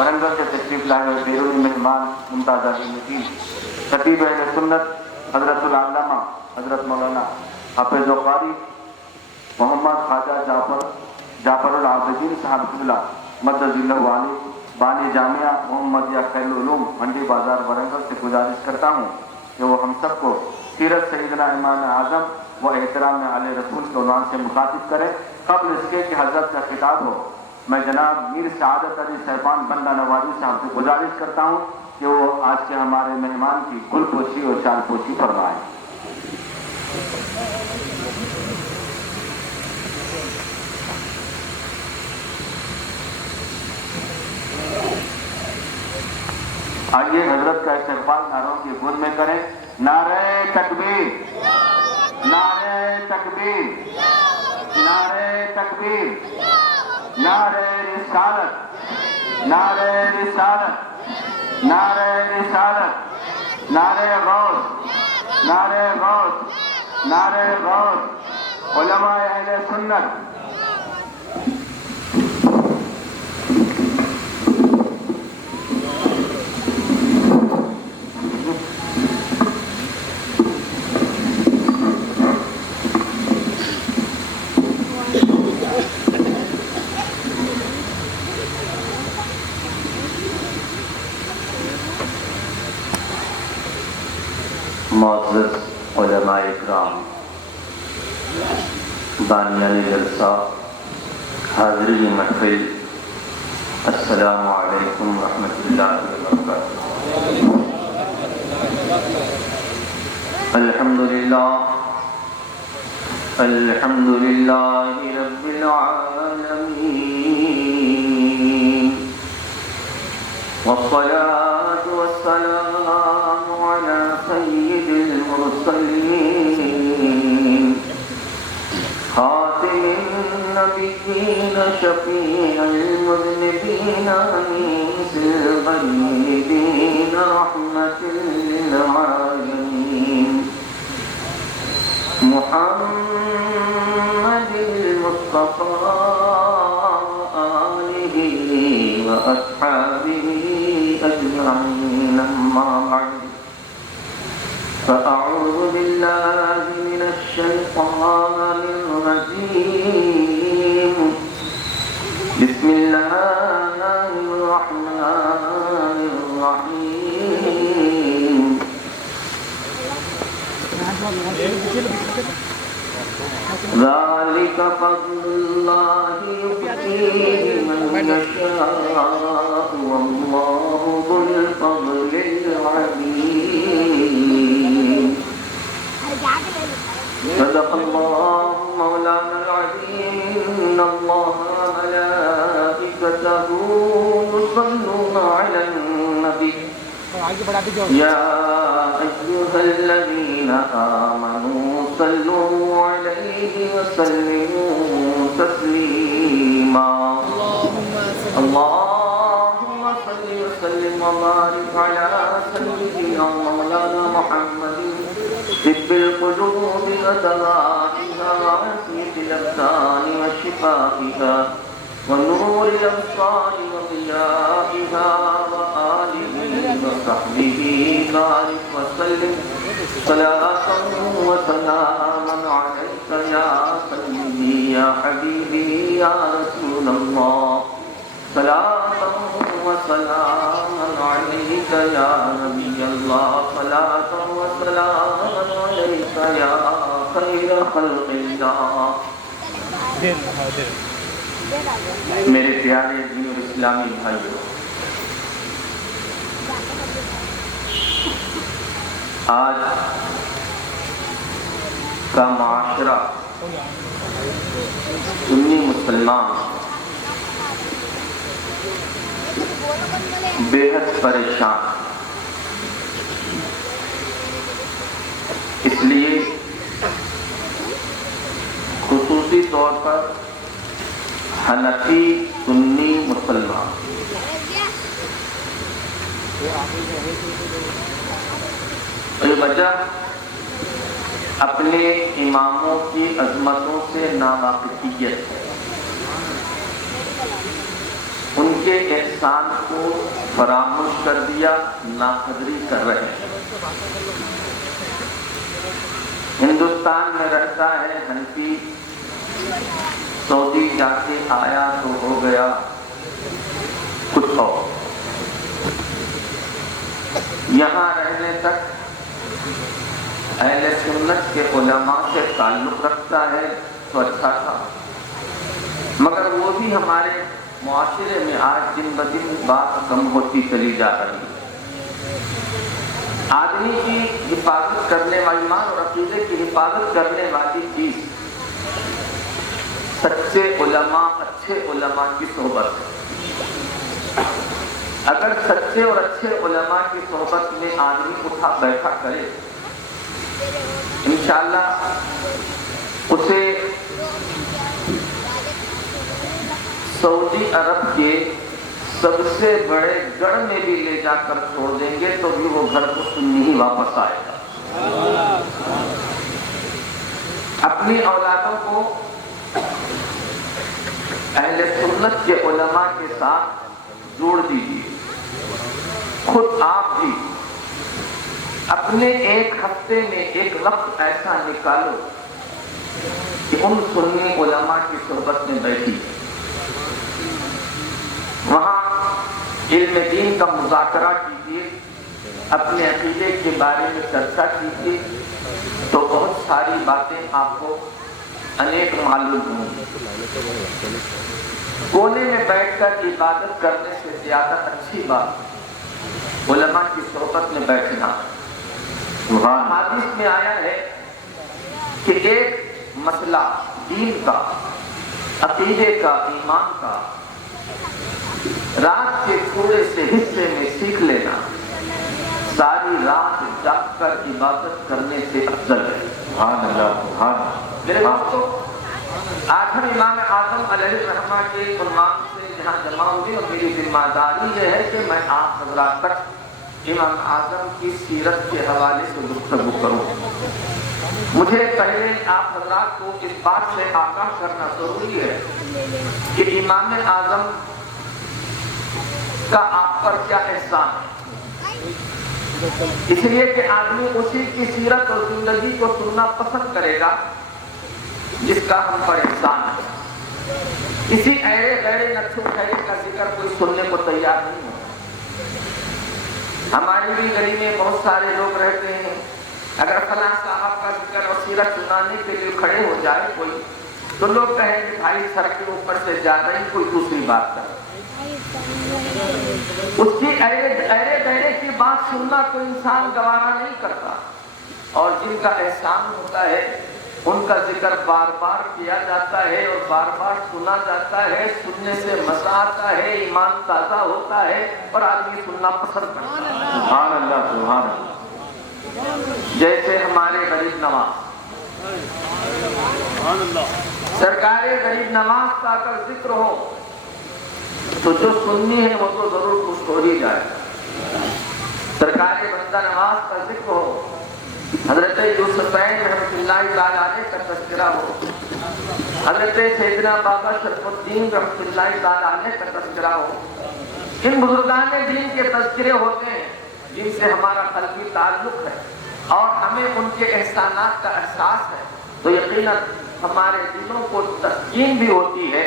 ورنگل سے تشریف لائے ہوئے بیرونی مہمان ممتاز مدین خطیب اہل سنت حضرت العلامہ حضرت مولانا حافظ و قاری محمد خواجہ جعفر العابدین صاحب قبلہ مدد اللہ علی بانی جامعہ محمدیہ خیر العلوم منڈی بازار ورنگل سے گزارش کرتا ہوں کہ وہ ہم سب کو سیرت سیدنا امام اعظم و احترام علیہ رسول کے عنوان سے مخاطب کریں۔ قبل اس کے کہ حضرت کا خطاب ہو، میں جناب میر سعادت علی صاحبان بندہ نوازی صاحب سے گزارش کرتا ہوں کہ وہ آج کے ہمارے مہمان کی گل پوشی اور شال پوشی فرمائیں۔ آئیے حضرت کا استقبال نعروں کی گود میں کریں۔ نعرہ تکبیر، نعرہ تکبیر، نعرہ تکبیر، نعرہ رسالت، نعرہ رسالت، نعرہ رسالت، نعرہ غوث، نعرہ غوث، نعرہ غوث، علماء اہل سنت۔ معزز علماء اکرام، بانیان جلسہ، حاضرین محفل، السلام علیکم ورحمۃ اللہ وبرکاتہ۔ الحمدللہ الحمدللہ رب العالمین، والصلاة والسلام على سید المرسلین، خاتم النبیین، شفیع المذنبین، انیس الغریبین، رحمت للعالمین، محمد المصطفى آلہ وأصحابہ أجمعين، أما بعد فأعوذ بالله من الشيطان الرجيم، بسم الله الرحمن الرحيم، ذلك فضل الله يؤتيه من يشاء والله ذو الفضل العظيم، صدق الله مولانا العظيم، إن الله وملائكته يصلون على النبي يا أيها الذين آمنوا صلوا عليه وسلموا تسليما، اللهم صل وسلم وبارك على سيدنا مولانا محمد، طب القلوب ودوائها وعافية الأبدان وشفائها ونور الأبصار وضيائها وآله وصحبه بارك وسلم، صلاة وسلاما عليك يا سيدي يا حبيبي يا رسول الله، صلاة وسلاما عليك يا نبي الله، صلاة وسلاما عليك يا خير خلق الله۔ میرے پیارے دین اور اسلامی بھائیوں، آج کا معاشرہ سنی مسلمان بے حد پریشان، اس لیے خصوصی طور پر حنفی سنی مسلمان وجہ اپنے اماموں کی عظمتوں سے ناواقفیت ہے، ان ان کے احسان کو فراموش کر دیا، ناقدری کر رہے ہیں۔ ہندوستان میں رہتا ہے حنفی، سعودی جا کے آیا تو ہو گیا کچھ اور، یہاں رہنے تک اہل سنت کے علماء سے تعلق رکھتا ہے تو اچھا تھا، مگر وہ بھی ہمارے معاشرے میں آج دن بدن بات کم ہوتی چلی جا رہی ہے۔ آدمی کی حفاظت کرنے والی، ایمان اور عقیدے کی حفاظت کرنے والی چیز سچے علماء، اچھے علماء کی صحبت ہے۔ اگر سچے اور اچھے علماء کی صحبت میں آدمی اٹھا بیٹھا کرے، انشاءاللہ اسے سعودی عرب کے سب سے بڑے گڑھ میں بھی لے جا کر چھوڑ دیں گے تو بھی وہ گھر کو سنی ہی واپس آئے گا۔ اپنی اولادوں کو اہل سنت کے علماء کے ساتھ جوڑ دیجیے، خود آپ بھی اپنے ایک ہفتے میں ایک وقت ایسا نکالو کہ ان سنی علماء کی صحبت میں بیٹھی، وہاں علم دین کا مذاکرہ کیجیے، اپنے عقیدے کے بارے میں چرچا کیجیے، تو بہت ساری باتیں آپ کو انیک معلوم ہوں گی۔ کونے میں بیٹھ کر عبادت کرنے سے زیادہ اچھی بات علماء کی صحبت میں بیٹھنا۔ حدیث میں آیا ہے کہ ایک مسئلہ دین کا، عقیدے کا، ایمان کا رات کے تھوڑے سے حصے میں سیکھ لینا ساری رات جاگ کر عبادت کرنے سے افضل ہے۔ سبحان اللہ، سبحان اللہ۔ میرے دوستو، آج ہم امام اعظم علیہ الرحمہ کے عنوان سے جہاں جمع ہوئے اور میری ذمہ داری یہ ہے کہ میں آپ حضرات تک امام اعظم کی سیرت کے حوالے سے گفتگو کروں۔ مجھے پہلے آپ حضرات کو اس بات سے آگاہ کرنا ضروری ہے کہ امام اعظم کا آپ پر کیا احسان ہے، اس لیے کہ آدمی اسی کی سیرت اور زندگی کو سننا پسند کرے گا جس کا ہم پر احسان ہے۔ کسی ایرے غیرے نقشوں خیرے کا ذکر کوئی سننے کو تیار نہیں ہے۔ ہماری بھی گلی میں بہت سارے لوگ رہتے ہیں، اگر فلاں صاحب کا ذکر اور سیرت سنانے کے لیے کھڑے ہو جائے کوئی، تو لوگ کہیں کہ بھائی سر کے اوپر سے جا رہی کوئی دوسری بات کر، اس کی ایرے غیرے کی بات سننا کوئی انسان گوارا نہیں کرتا، اور جن کا احسان ہوتا ہے ان کا ذکر بار بار کیا جاتا ہے اور بار بار سنا جاتا ہے، سننے سے مزہ آتا ہے، ایمان تازہ ہوتا ہے اور آدمی سننا پسند کرتا ہے۔ سبحان اللہ، سبحان اللہ۔ جیسے ہمارے غریب نواز، سرکار غریب نواز کا اگر ذکر ہو تو جو سننی ہے وہ تو ضرور خوش ہو ہی جائے گا۔ سرکار بندہ نواز کا ذکر ہو، حضرت یوسفین رحمۃ اللہ تعالی علیہ کا تذکرہ ہو، حضرت سیدنا بابا شرف الدین رحمۃ اللہ تعالی علیہ کا تذکرہ ہو، ان بزرگان دین کے تذکرے ہوتے ہیں جن سے ہمارا قلبی تعلق ہے اور ہمیں ان کے احسانات کا احساس ہے، تو یقیناً ہمارے دلوں کو تسکین بھی ہوتی ہے،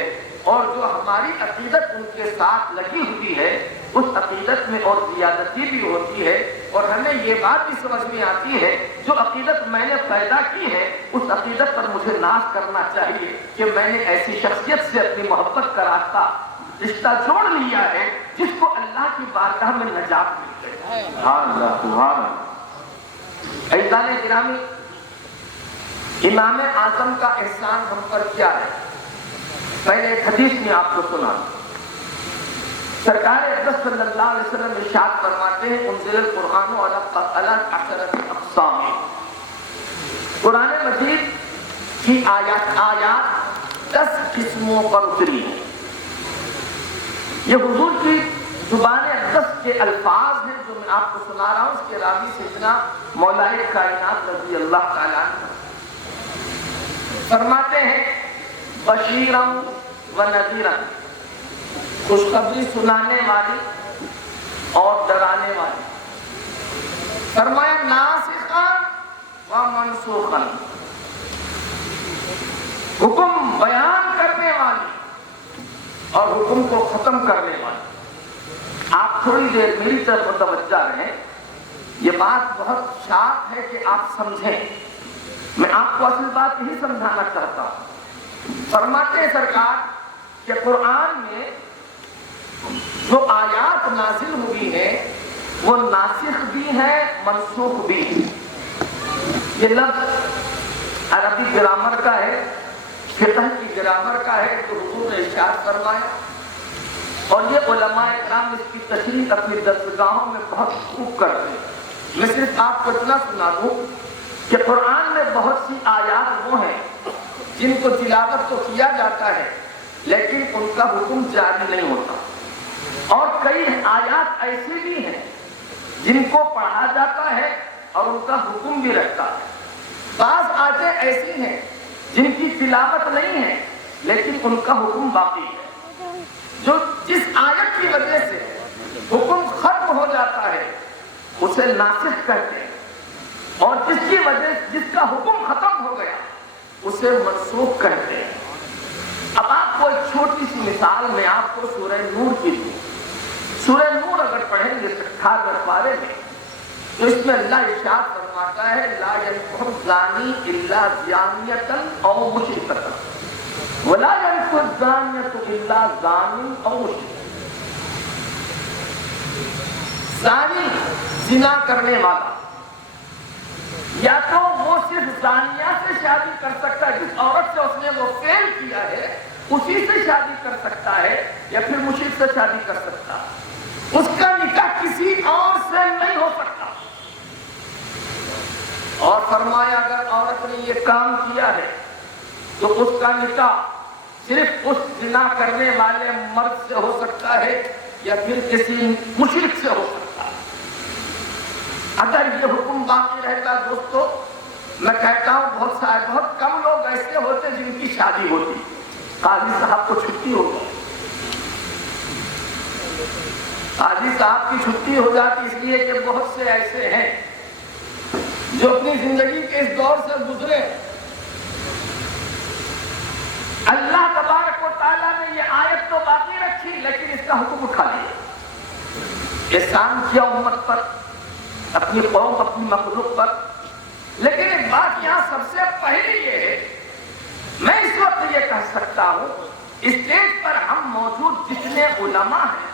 اور جو ہماری عقیدت ان کے ساتھ لگی ہوئی ہے اس عقیدت میں اور زیادتی بھی ہوتی ہے، اور ہمیں یہ بات بھی سمجھ میں آتی ہے جو عقیدت میں نے پیدا کی ہے اس عقیدت پر مجھے ناز کرنا چاہیے کہ میں نے ایسی شخصیت سے اپنی محبت کا رشتہ جوڑ لیا ہے جس کو اللہ کی بارگاہ میں نجات مل گئی۔ سبحان اللہ، سبحان اللہ۔ عزیزان گرامی، امام اعظم کا احسان ہم پر کیا ہے؟ پہلے ایک حدیث میں آپ کو سنا، سرکار اقدس صلی اللہ علیہ وسلم ارشاد فرماتے ہیں انزل القرآن علی عشرۃ اقسام، قرآن مجید کی آیات 10 قسموں پر اتری ہیں۔ یہ حضور کی زبان اقدس کے الفاظ ہیں جو میں آپ کو سنا رہا ہوں، اس کے راوی سیدنا مولائے کائنات رضی اللہ تعالیٰ عنہ فرماتے ہیں بشیرا و نذیرا، خوشخبری سنانے والی اور ڈرانے والی. فرمایا ناسخاً و منسوخاً، حکم بیان کرنے والی اور حکم کو ختم کرنے والی. آپ تھوڑی دیر میری طرف متوجہ رہیں، یہ بات بہت شارپ ہے کہ آپ سمجھیں. میں آپ کو اصل بات یہی سمجھانا چاہتا ہوں. فرماتے ہیں سرکار کہ قرآن میں جو آیات نازل ہوئی ہیں وہ ناسخ بھی ہیں منسوخ بھی ہیں. یہ لفظ عربی گرامر کا ہے، فقہ کی گرامر کا ہے جو حضور نے ارشاد فرمایا، اور یہ علماء کرام اس کی تشریح اپنی درسگاہوں میں بہت خوب کرتے ہیں. میں صرف آپ کو اتنا سنا دوں کہ قرآن میں بہت سی آیات وہ ہیں جن کو تلاوت تو کیا جاتا ہے لیکن ان کا حکم جاری نہیں ہوتا، اور کئی آیات ایسی بھی ہیں جن کو پڑھا جاتا ہے اور ان کا حکم بھی رہتا ہے. بعض آیتیں ایسی ہیں جن کی تلاوت نہیں ہے لیکن ان کا حکم باقی ہے. جو جس آیت کی وجہ سے حکم ختم ہو جاتا ہے اسے ناسخ کہتے ہیں، اور جس کی وجہ جس کا حکم ختم ہو گیا اسے منسوخ کہتے ہیں. اب آپ کو ایک چھوٹی سی مثال میں آپ کو سورہ نور کی دوں. سورہ نور اگر پڑھیں گے 18ویں پارے میں تو اس میں اللہ ارشاد فرماتا ہے لا ينكح الزاني الا زانية او مشركة ولا ينكح الزانية الا زان او مشرك. زانی زنا کرنے والا یا تو وہ صرف زانیہ سے شادی کر سکتا ہے، جس عورت سے اس نے وہ فعل کیا ہے اسی سے شادی کر سکتا ہے، یا پھر مشرک سے شادی کر سکتا ہے. اس کا نکاح کسی اور سے نہیں ہو سکتا. اور فرمایا اگر عورت نے یہ کام کیا ہے تو اس کا نکاح صرف اس زنا کرنے والے مرد سے ہو سکتا ہے یا پھر کسی مشرک سے ہو سکتا ہے. اگر یہ حکم باقی رہتا دوستو، میں کہتا ہوں بہت کم لوگ ایسے ہوتے جن کی شادی ہوتی. قاضی صاحب کو چھٹی ہو جاتی، قاضی صاحب کی چھٹی ہو جاتی اس لیے کہ بہت سے ایسے ہیں جو اپنی زندگی کے اس دور سے گزرے. اللہ تبارک و تعالیٰ نے یہ آیت تو باقی رکھی لیکن اس کا حکم اٹھا لیا. احسان کیا امت پر، اپنی قوم اپنی مخلوق پر. لیکن ایک بات یہاں سب سے پہلے یہ ہے، میں اس وقت یہ کہہ سکتا ہوں اسٹیج پر ہم موجود جتنے علماء ہیں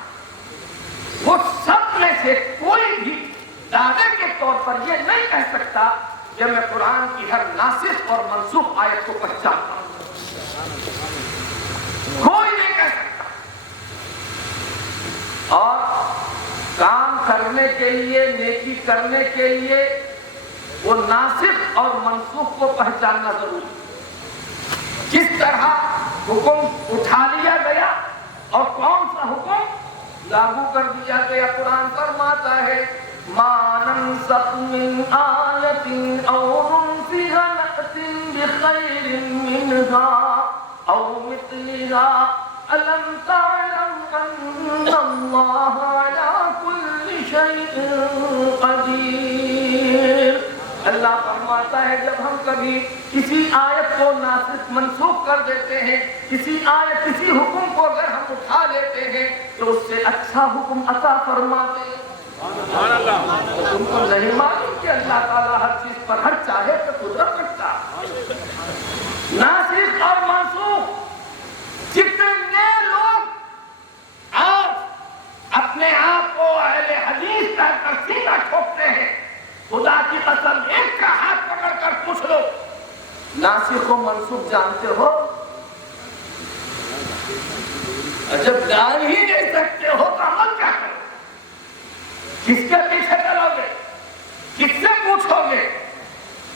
وہ سب میں سے کوئی بھی دعوے کے طور پر یہ نہیں کہہ سکتا کہ میں قرآن کی ہر ناسخ اور منسوخ آیت کو پہچانتا ہوں. کوئی نہیں کہہ سکتا. اور کام کرنے کے لیے، نیکی کرنے کے لیے وہ ناسخ اور منسوخ کو پہچاننا ضروری. کس طرح حکم اٹھا لیا گیا اور کون سا حکم لاگو کر دیا گیا. قرآن فرماتا ہے ما ننسخ من آیت او ننسها نأتی بخیر منها او مثلها الم تعلم ان اللہ علی کل شیء قدیر. اللہ فرماتا ہے جب ہم کبھی کسی آیت کو ناسخ منسوخ کر دیتے ہیں، کسی آیت کسی حکم کو اگر ہم اٹھا لیتے ہیں تو اس سے اچھا حکم عطا فرماتے ہیں. تم کو نہیں معلوم کہ اللہ تعالیٰ ہر چیز پر ہر چاہے تو قدرت رکھتا. ناسخ اور منسوخ جتنے لوگ آپ اپنے آپ کو اہل حدیث کہہ کر سینہ ٹھوکتے ہیں، خدا کی قسم ایک کا ہاتھ پکڑ کر پوچھ لو ناسخ و منسوخ جانتے ہو؟ جب جان ہی نہیں سکتے ہو تو عمل کیا کرو؟ کس کے پیچھے چلو گے؟ کس سے پوچھو گے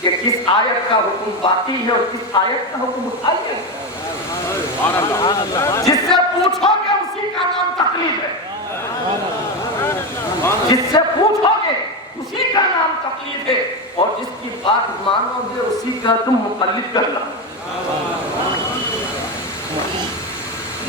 کہ کس آیت کا حکم باقی ہے اور کس آیت کا حکم اٹھائیے؟ جس سے پوچھو گے اسی کا نام تقلید ہے. جس سے پوچھو گے اسی کا نام تقلید ہے، اور جس کی بات مانو گے اسی کا تم مقلد کرنا.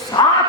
7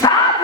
7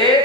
1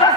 10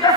10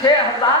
6,000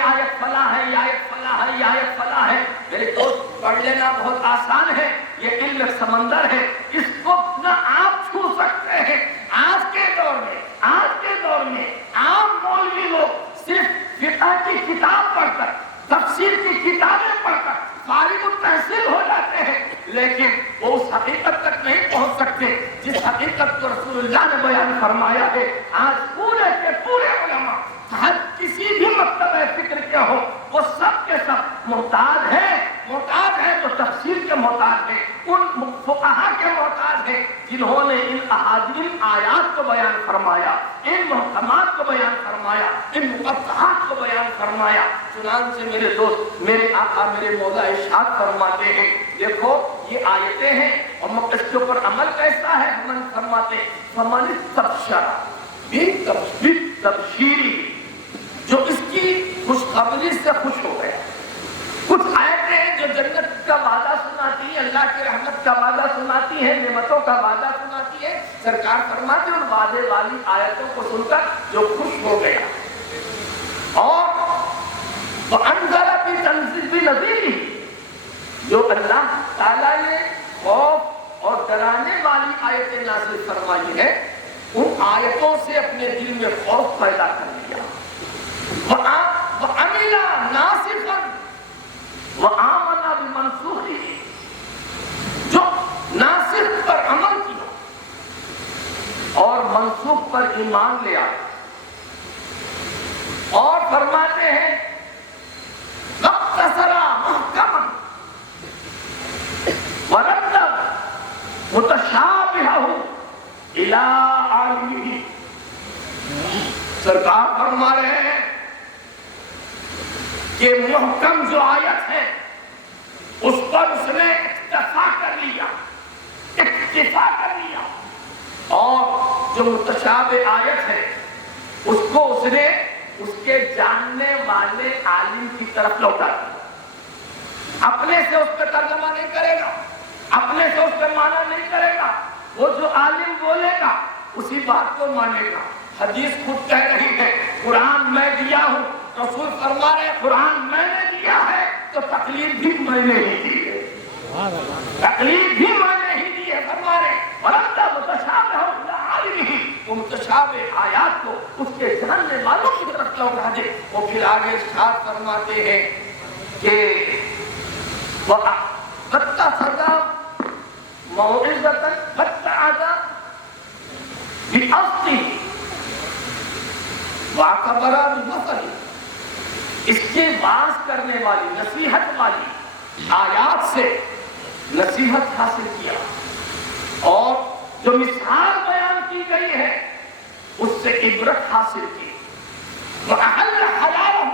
یہ آیت فلاں ہے، یہ آیت فلاں ہے، یہ آیت فلاں ہے. میرے دوست پڑھ لینا بہت آسان ہے. یہ علم سمندر ہے، اس کو نہ آپ چھو سکتے ہیں. آج کے دور میں عام مولوی لوگ صرف فقہ کی کتاب پڑھ کر، تفسیر کی کتابیں پڑھ کر فارغ التحصیل ہو جاتے ہیں، لیکن وہ اس حقیقت تک نہیں پہنچ سکتے جس حقیقت کو رسول اللہ نے بیان فرمایا ہے. آج پورے کے پورے علماء ہر کسی بھی مکتبہ فکر کے ہو، وہ سب کے سب محتاج ہیں تو تفسیر کے محتاج ہیں، ان فقہا کے محتاج ہیں جنہوں نے ان احادیث آیات کو بیان فرمایا، ان محکمات کو بیان فرمایا، ان مقطعات کو بیان فرمایا. چنانچہ میرے دوست، میرے آقا میرے مولا ارشاد فرماتے ہیں، دیکھو یہ آیتیں ہیں اور اس کے اوپر عمل کیسا ہے. ہم فرماتے ہیں فمن استبشر بالتبشیر، جو اس کی خوشخبری سے خوش ہو گیا. کچھ آیتیں ہیں جو جنت کا وعدہ سناتی ہیں، اللہ کی رحمت کا وعدہ سناتی ہے، نعمتوں کا وعدہ سناتی ہے. سرکار فرماتے ہیں ان وعدے والی آیتوں کو سن کر جو خوش ہو گیا اور وَأَنذَرَ بِتَنزِيلِ بِنَذِيرِهِ، جو اللہ تعالیٰ نے خوف اور ڈرانے والی آیتیں نازل فرمائی ہے، ان آیتوں سے اپنے دل میں خوف پیدا کر لیا. وَعَمِلَ نَاسِخًا وَآمَنَ بِمَنْسُوخِهِ، جو ناسخ پر عمل کیا اور منسوخ پر ایمان لے آئے. اور فرماتے ہیں وَاقْتَصَرَ مُحْكَمًا وَرَدَّ مُتَشَابِهَهُ إِلَىٰ عَالِمِهِ. سرکار فرما رہے ہیں کہ محکم جو آیت ہے اس پر اس نے اکتفا کر لیا اور جو متشابہ آیت ہے اس کو اس نے اس کے جاننے والے عالم کی طرف لوٹا دیا. اپنے سے اس پہ ترجمہ نہیں کرے گا، اپنے سے اس پہ معنی نہیں کرے گا. وہ جو عالم بولے گا اسی بات کو مانے گا. حدیث خود کہہ رہی ہے قرآن میں دیا ہوں، رسول فرما رہے قرآن میں نے دیا ہے تو تکلیف بھی میں نے ہی دی ہے، تکلیف بھی میں نے ہی دی ہے. فرما رہے وَرَدَّ مُتَشَابِهَهُ إِلَىٰ عَالِمِهِ، وہ متشابہ آیات کو اس کے جاننے والوں کی طرف لوٹا دے. وہ پھر آگے ارشاد فرماتے ہیں کہ وَاتَّخَذَ مَوْعِظَةً فَاتَّخَذَ بِأَصْلِهِ وَاعْتَبَرَ بِبَصَرِهِ، اس کے واعظ کرنے والی نصیحت والی آیات سے نصیحت حاصل کیا اور جو مثال بیان کی گئی ہے اس سے عبرت حاصل کی. وَأَحَلَّ حَلَالَهُ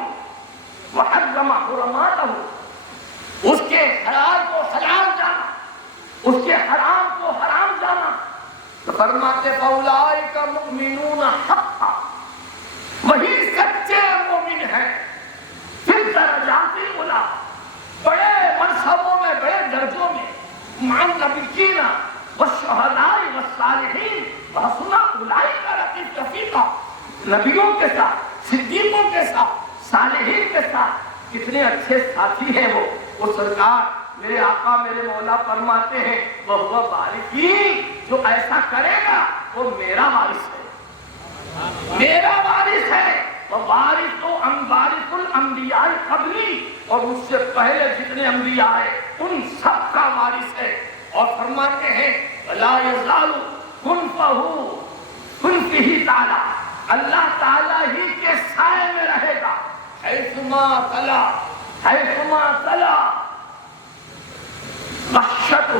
وَحَرَّمَ حُرُمَاتَهُ، اس کے حلال کو حلال جانا، اس کے حرام کو حرام جانا. تو فرماتے فَأُولَٰئِكَ مُؤْمِنُونَ حَقًّا، وہی سچے مومن ہیں. پھر درجات اولا، بڑے منصبوں میں، بڑے درجوں میں، مع النبیین والشہداء والصالحین وحسن اولئک رفیقا رفیقا، نبیوں کے ساتھ، صدیقوں کے ساتھ، صالحین کے ساتھ کتنے اچھے ساتھی ہیں. وہ سرکار میرے آقا میرے مولا فرماتے ہیں وَهُوَ وَارِثِي، جو ایسا کرے گا وہ میرا وارث ہے، میرا وارث ہے. وارث الانبیاء قبلی، اور مجھ سے پہلے جتنے انبیاء آئے ان سب کا وارث ہے. اور فرماتے ہیں لا یزال کنفہ تعالی، اللہ تعالیٰ ہی کے سائے میں رہے گا. حیثما تلا غشتہ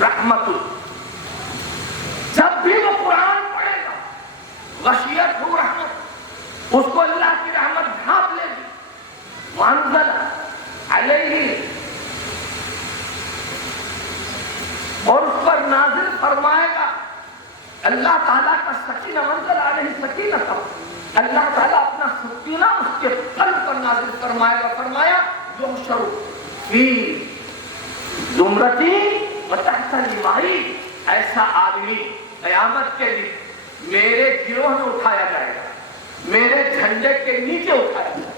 رحمت، جب بھی وہ قرآن پڑھے گا غشیت ہو رحمت، اس کو اللہ کی رحمت ڈھانپ لے گی. وانزل علیہ، اور اس پر نازل فرمائے گا اللہ تعالیٰ کا سکینہ. منزل علیہ سکینہ، اللہ تعالیٰ اپنا سکینہ اس کے قلب پر نازل فرمائے گا. فرمایا یحشر فی زمرتی وتحت لوائی، ایسا آدمی قیامت کے دن میرے گروہ میں اٹھایا جائے گا، میرے جھنڈے کے نیچے اٹھایا جائے گا.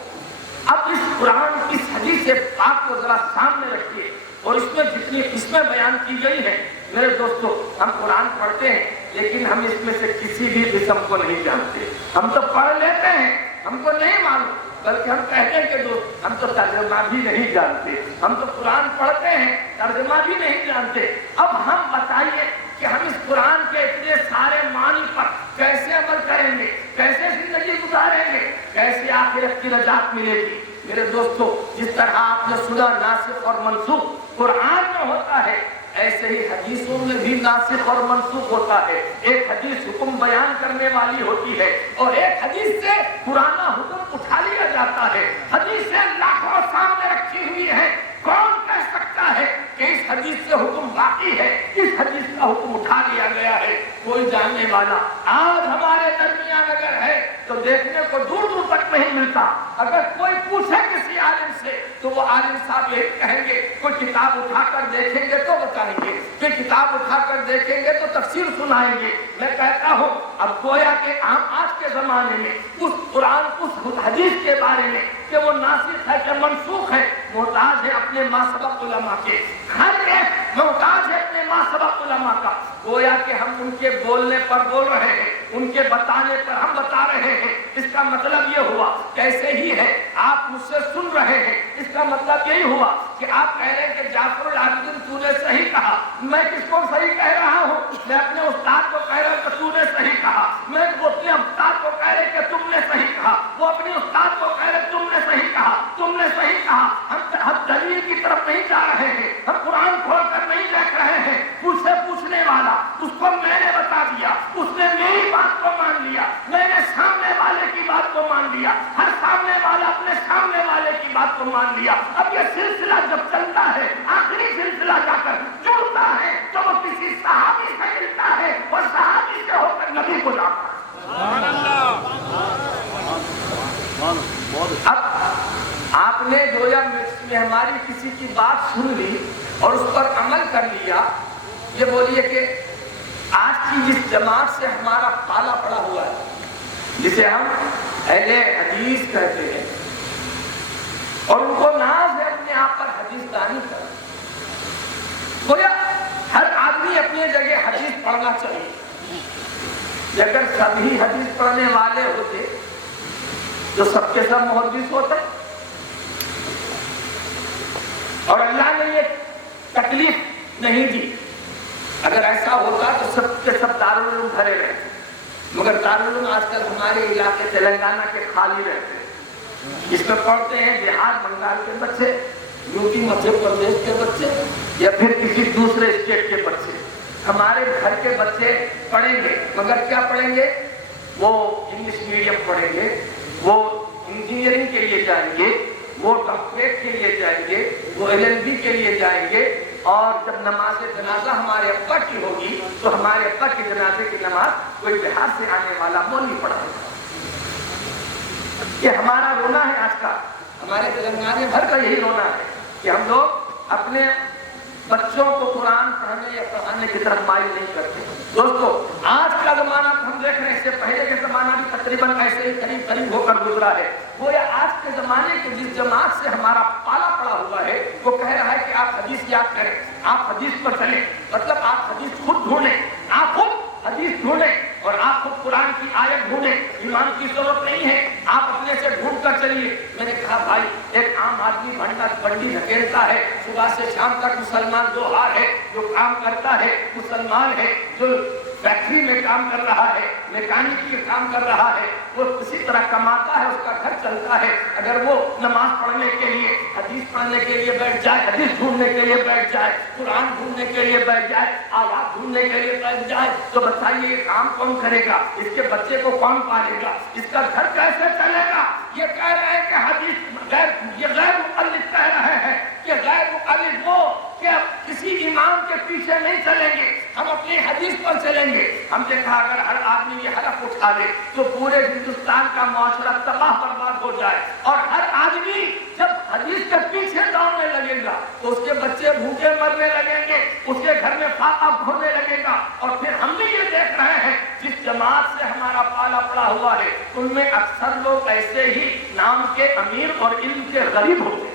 اب اس قرآن اس حدیث پاک کو ذرا سامنے رکھیے اور اس میں جتنی قسمیں بیان کی گئی ہیں میرے دوستو، ہم قرآن پڑھتے ہیں لیکن ہم اس میں سے کسی بھی قسم کو نہیں جانتے. ہم تو پڑھ لیتے ہیں، ہم کو نہیں معلوم، بلکہ ہم کہتے ہیں کہ دوست ہم تو ترجمہ بھی نہیں جانتے. ہم تو قرآن پڑھتے ہیں، ترجمہ بھی نہیں جانتے. اب ہم بتائیے کہ ہم اس قرآن کے اتنے سارے معنی پر کیسے عمل کریں گے، کیسے زندگی گزاریں گے، کیسے آخرت کی نجات ملے گی. میرے دوستو، جس طرح آپ نے سنا ناسخ اور منسوخ قرآن میں ہوتا ہے، ایسے ہی حدیثوں میں بھی ناسخ اور منسوخ ہوتا ہے. ایک حدیث حکم بیان کرنے والی ہوتی ہے اور ایک حدیث سے پرانا حکم اٹھا لیا جاتا ہے. حدیثیں لاکھوں سامنے رکھی ہوئی ہیں. کون کہہ سکتا ہے کہ اس حدیث سے حکم باقی ہے، اس حدیث کا حکم اٹھا لیا گیا ہے؟ کوئی جاننے والا آج ہمارے درمیان اگر ہے تو دیکھنے کو دور دور تک نہیں ملتا. اگر کوئی پوچھے کسی عالم سے تو وہ عالم صاحب یہی کہیں گے، کوئی کتاب اٹھا کر دیکھیں گے تو بتائیں گے، کوئی کتاب اٹھا کر دیکھیں گے تو تفسیر سنائیں گے. میں کہتا ہوں اب گویا کہ آج کے زمانے میں اس قرآن اس حدیث کے بارے میں کہ وہ ناسخ ہے کہ منسوخ ہے، محتاج ہے اپنے ما سبق علماء کے. ہر ایک محتاج ہے اپنے ما سبق علماء کا. گویا کہ ہم ان کے بولنے پر بول رہے ہیں، ان کے بتانے پر ہم بتا رہے ہیں. اس کا مطلب یہ ہوا کیسے ہی ہے آپ مجھ سے سن رہے ہیں، اس کا مطلب یہی ہوا کہ آپ کہہ رہے ہیں کہ جعفر العابدین تو نے صحیح کہا. میں کس کو صحیح کہہ رہا ہوں؟ میں اپنے استاد کو کہہ رہا ہوں کہ تو نے صحیح کہا. میں اپنے استاد کو کہہ رہے کہ تم نے صحیح کہا. وہ اپنے استاد کو کہہ رہے تم نے صحیح کہا، تم نے صحیح کہا. ہم دلیل کی طرف نہیں جا رہے ہیں، ہم قرآن کھول کر نہیں دیکھ رہے ہیں. مجھ سے پوچھنے والا اس کو میں نے بتا دیا، اس نے میری بات کو مان لیا، میں نے سامنے والے کی بات کو مان لیا، ہر سامنے والا اپنے سامنے والے کی بات کو مان لیا. اب یہ سلسلہ جب چلتا ہے، آخری سلسلہ جا کر جڑتا ہے تو وہ کسی صحابی سے ملتا ہے اور صحابی سے ہو کر نبی کو جاتا ہے. اب آپ نے گویا میں ہماری کسی کی بات سن لی اور اس پر عمل کر لیا. یہ بولیے کہ آج کی جس جماعت سے ہمارا پالا پڑا ہوا ہے، جسے ہم اہل حدیث کہتے ہیں اور ان کو ناز ہے اپنے آپ پر حدیث دانی کر، گویا ہر آدمی اپنی جگہ حدیث پڑھنا چاہیے. اگر سبھی حدیث پڑھنے والے ہوتے جو سب کے سب محدث ہوتے، اور اللہ نے یہ تکلیف نہیں دی. اگر ایسا ہوتا تو سب کے سب دارالعلوم بھرے رہتے، مگر دارالعلوم آج کل ہمارے علاقے تلنگانہ کے خالی رہتے. اس میں پڑھتے ہیں بہار بنگال کے بچے، یو پی مدھیہ پردیش کے بچے یا پھر کسی دوسرے اسٹیٹ کے بچے. ہمارے گھر کے بچے پڑھیں گے مگر کیا پڑھیں گے؟ وہ انگلش میڈیم پڑھیں گے، وہ انجینئرنگ کے لیے جائیں گے، وہ ڈاکٹریٹ کے لیے جائیں گے، وہ LLB کے لیے جائیں گے. اور جب نماز جنازہ ہمارے ابا کی ہوگی تو ہمارے ابا کی جنازے کی نماز کوئی بہار سے آنے والا مولوی پڑھائے گا. یہ ہمارا رونا ہے آج کا، ہمارے تلنگانے بھر کا یہی رونا ہے کہ ہم لوگ اپنے بچوں کو قرآن پڑھنے یا پڑھانے کی طرف مائل نہیں کرتے. دوستو آج کا زمانہ ہم دیکھ رہے ہیں، اس سے پہلے کے زمانہ بھی تقریباً ایسے ہی قریب قریب ہو کر گزرا ہے. وہ آج کے زمانے کے جس جماعت سے ہمارا پالا پڑا ہوا ہے وہ کہہ رہا ہے کہ آپ حدیث یاد کریں، آپ حدیث پر چلیں. مطلب آپ حدیث خود ڈھونڈیں، آپ خود حدیث ڈھونڈیں اور آپ خود قرآن کی آیت ڈھونڈیں. ایمان کی ضرورت نہیں ہے، آپ اپنے سے ڈھونڈ کر چلیے. میں نے کہا بھائی ایک عام آدمی بنڈی دھکیلتا ہے، صبح سے شام تک مسلمان جو ہار ہے، جو کام کرتا ہے، مسلمان ہے، جو فیکٹری میں کام کر رہا ہے، میکینک کے کام کر رہا ہے، وہ کسی طرح کماتا ہے، اس کا گھر چلتا ہے. اگر وہ نماز پڑھنے کے لیے، حدیث پڑھنے کے لیے بیٹھ جائے، حدیث ڈھونڈنے کے لیے بیٹھ جائے، قرآن ڈھونڈنے کے لیے بیٹھ جائے، آیات ڈھونڈنے کے لیے بیٹھ جائے، تو بتائیے یہ کام کون کرے گا؟ اس کے بچے کو کون پالے گا؟ اس کا گھر کیسے چلے گا؟ یہ کہہ رہے ہیں کہ حدیث یہ غیر مقلد کہہ رہے ہیں کہ غیر مقلد وہ کہ کسی امام کے پیچھے نہیں چلیں گے، ہم اپنی حدیث پر چلیں گے. ہم نے کہا اگر ہر آدمی یہ حلف اٹھا لے تو پورے ہندوستان کا معاشرہ تباہ برباد ہو جائے. اور ہر آدمی جب حدیث کے پیچھے دوڑنے لگے گا تو اس کے بچے بھوکے مرنے لگیں گے، اس کے گھر میں فاقہ ہونے لگے گا. اور پھر ہم بھی یہ دیکھ رہے ہیں جس جماعت سے ہمارا پالا پڑا ہوا ہے ان میں اکثر لوگ ایسے ہی نام کے امیر اور علم کے غریب ہوتے ہیں.